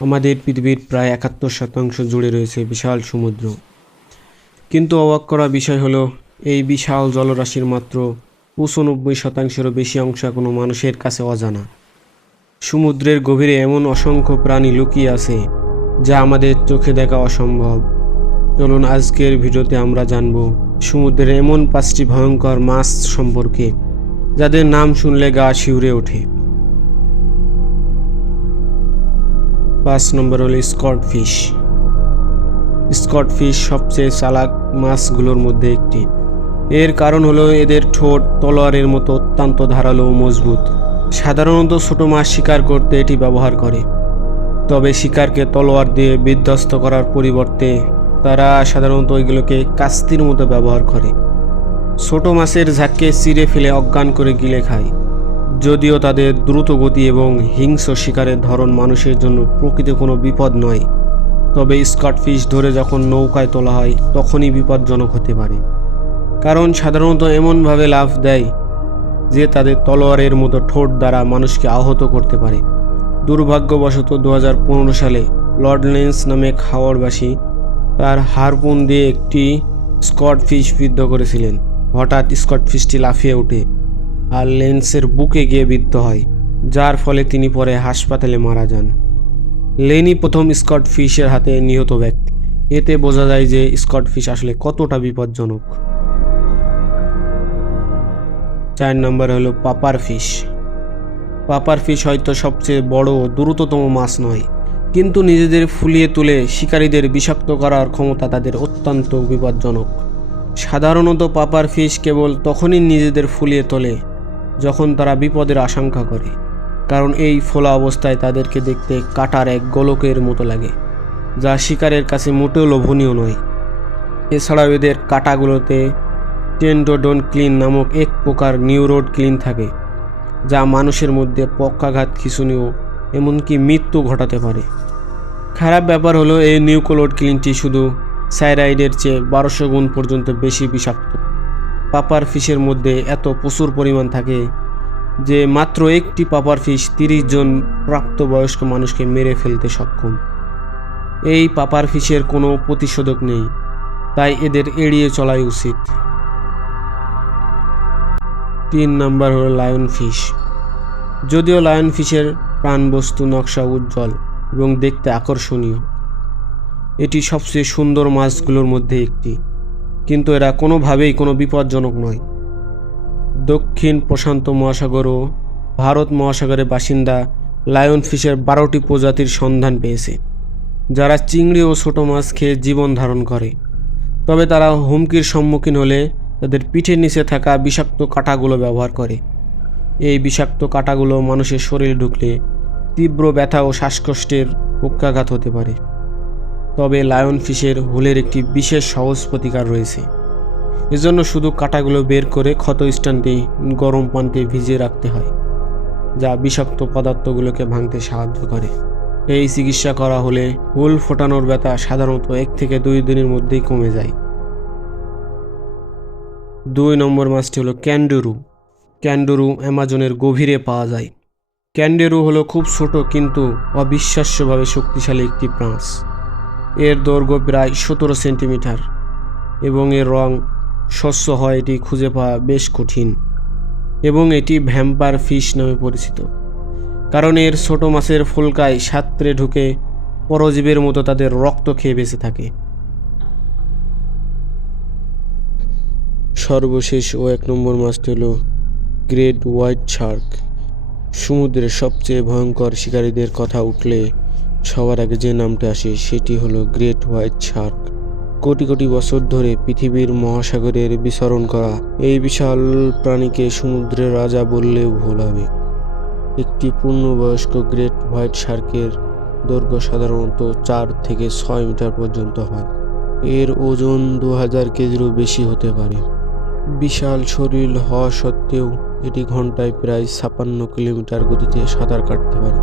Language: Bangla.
আমাদের পৃথিবীর প্রায় ৭১% জুড়ে রয়েছে বিশাল সমুদ্র। কিন্তু অবাক করা বিষয় হলো এই বিশাল জলরাশির মাত্র ৯৫%-এরও বেশি অংশ এখনো মানুষের কাছে অজানা। সমুদ্রের গভীরে এমন অসংখ্য প্রাণী লুকিয়ে আছে যা আমাদের চোখে দেখা অসম্ভব। চলুন আজকের ভিডিওতে আমরা জানব সমুদ্রের এমন ৫টি ভয়ঙ্কর মাছ সম্পর্কে যাদের নাম শুনলে গা শিউরে ওঠে। ৫ নম্বর হলো স্কট ফিশ। স্কট ফিশ সবচেয়ে চালাক মাছগুলোর মধ্যে একটি। এর কারণ হলো এদের ঠোঁট তলোয়ারের মতো অত্যন্ত ধারালো ও মজবুত। সাধারণত ছোট মাছ শিকার করতে এটি ব্যবহার করে, তবে শিকারকে তলোয়ার দিয়ে বিধ্বস্ত করার পরিবর্তে তারা সাধারণত এগুলোকে কাস্তির মতো ব্যবহার করে। ছোট মাছের ঝাঁককে চিরে ফেলে অজ্ঞান করে গিলে খায়। যদিও তাদের দ্রুত গতি এবং হিংস্র শিকারের ধরন মানুষের জন্য প্রকৃত কোনো বিপদ নয়, তবে স্কট ফিশ ধরে যখন নৌকায় তোলা হয় তখনই বিপজ্জনক হতে পারে, কারণ সাধারণত এমনভাবে লাফ দেয় যে তাদের তলোয়ারের মতো ঠোঁট দ্বারা মানুষকে আহত করতে পারে। দুর্ভাগ্যবশত ২০১৫ সালে লর্ড লেন্স নামে হাওড়বাসী তার হারপুন দিয়ে একটি স্কট ফিশ বিদ্ধ করেছিলেন। হঠাৎ স্কট ফিশটি লাফিয়ে ওঠে আর লেন্সের বুকে গিয়ে বিদ্ধ হয়, যার ফলে তিনি পরে হাসপাতালে মারা যান। লেনি প্রথম স্কট ফিশের হাতে নিহত ব্যক্তি। এতে বোঝা যায় যে স্কট ফিশ আসলে কতটা বিপজ্জনক। ৪ নম্বর হলো পাপার ফিশ। পাপার ফিশ হয়তো সবচেয়ে বড় ও দ্রুততম মাছ নয়, কিন্তু নিজেদের ফুলিয়ে তুলে শিকারীদের বিষাক্ত করার ক্ষমতা তাদের অত্যন্ত বিপজ্জনক। সাধারণত পাপার ফিশ কেবল তখনই নিজেদের ফুলিয়ে তোলে যখন তারা বিপদের আশঙ্কা করে, কারণ এই ফোলা অবস্থায় তাদেরকে দেখতে কাঁটার এক গোলকের মতো লাগে, যা শিকারের কাছে মোটেও লোভনীয় নয়। এছাড়াও এদের কাঁটাগুলোতে টেন্ডোডন ক্লিন নামক এক প্রকার নিউরোড ক্লিন থাকে, যা মানুষের মধ্যে পক্ষাঘাত, খিঁচুনি ও এমনকি মৃত্যু ঘটাতে পারে। খারাপ ব্যাপার হলো এই নিউক্লোড ক্লিনটি শুধু সাইরাইডের চেয়ে ১২০০ গুণ পর্যন্ত বেশি বিষাক্ত। পাপার ফিশের মধ্যে এত প্রচুর পরিমাণ থাকে যে মাত্র একটি পাপার ফিশ ৩০ জন প্রাপ্তবয়স্ক মানুষকে মেরে ফেলতে সক্ষম। এই পাপার ফিশের কোনো প্রতিষেধক নেই, তাই এদের এড়িয়ে চলাই উচিত। ৩ নম্বর হলো লায়ন ফিশ। যদিও লায়ন ফিশের প্রাণবস্তু নকশা উজ্জ্বল এবং দেখতে আকর্ষণীয়, এটি সবচেয়ে সুন্দর মাছগুলোর মধ্যে একটি, কিন্তু এরা কোনোভাবেই কোনো বিপজ্জনক নয়। দক্ষিণ প্রশান্ত মহাসাগর ও ভারত মহাসাগরের বাসিন্দা লায়ন ফিশের ১২টি প্রজাতির সন্ধান পেয়েছে, যারা চিংড়ি ও ছোট মাছ খেয়ে জীবন ধারণ করে। তবে তারা হুমকির সম্মুখীন হলে তাদের পিঠের নিচে থাকা বিষাক্ত কাঁটাগুলো ব্যবহার করে। এই বিষাক্ত কাঁটাগুলো মানুষের শরীরে ঢুকলে তীব্র ব্যথা ও শ্বাসকষ্টের পক্ষাঘাত হতে পারে। তবে লায়ন ফিশের হুলের একটি বিশেষ সহজ প্রতিকার রয়েছে। এজন্য শুধু কাঁটাগুলো বের করে ক্ষত স্থানটি গরম পানিতে ভিজিয়ে রাখতে হয়, যা বিষাক্ত পদার্থগুলোকে ভাঙতে সাহায্য করে। এই চিকিৎসা করা হলে হুল ফোটানোর ব্যথা সাধারণত ১ থেকে ২ দিনের মধ্যেই কমে যায়। ২ নম্বর মাছটি হলো ক্যান্ডেরু। ক্যান্ডেরু অ্যামাজনের গভীরে পাওয়া যায়। ক্যান্ডেরু হলো খুব ছোট কিন্তু অবিশ্বাস্যভাবে শক্তিশালী একটি মাছ। এর দৈর্ঘ্য প্রায় ১৭ সেন্টিমিটার এবং এর রং স্বচ্ছ হয়। এটি খুঁজে পাওয়া বেশ কঠিন এবং এটি ভ্যাম্পায়ার ফিশ নামে পরিচিত, কারণ এর ছোট মাছের ফুলকায় সাঁতরে ঢুকে পরজীবের মতো তাদের রক্ত খেয়ে বেঁচে থাকে। সর্বশেষ ও ১ নম্বর মাছটি হলো গ্রেট হোয়াইট শার্ক। সমুদ্রের সবচেয়ে ভয়ঙ্কর শিকারীদের কথা উঠলে সবার আগে যে নামটা আসে সেটি হলো great white Shark. Crore crore বছর ধরে পৃথিবীর মহাসাগরের বিচরণ করা এই বিশাল প্রাণীকে সমুদ্রের রাজা বললেও ভুল হবে। একটি পূর্ণবয়স্ক গ্রেট হোয়াইট শার্কের দৈর্ঘ্য সাধারণত ৪ থেকে ৬ মিটার পর্যন্ত হয়। এর ওজন ২০০০ কেজিরও বেশি হতে পারে। বিশাল শরীর হওয়া সত্ত্বেও এটি ঘন্টায় প্রায় ৫৬ কিলোমিটার গতিতে সাঁতার কাটতে পারে।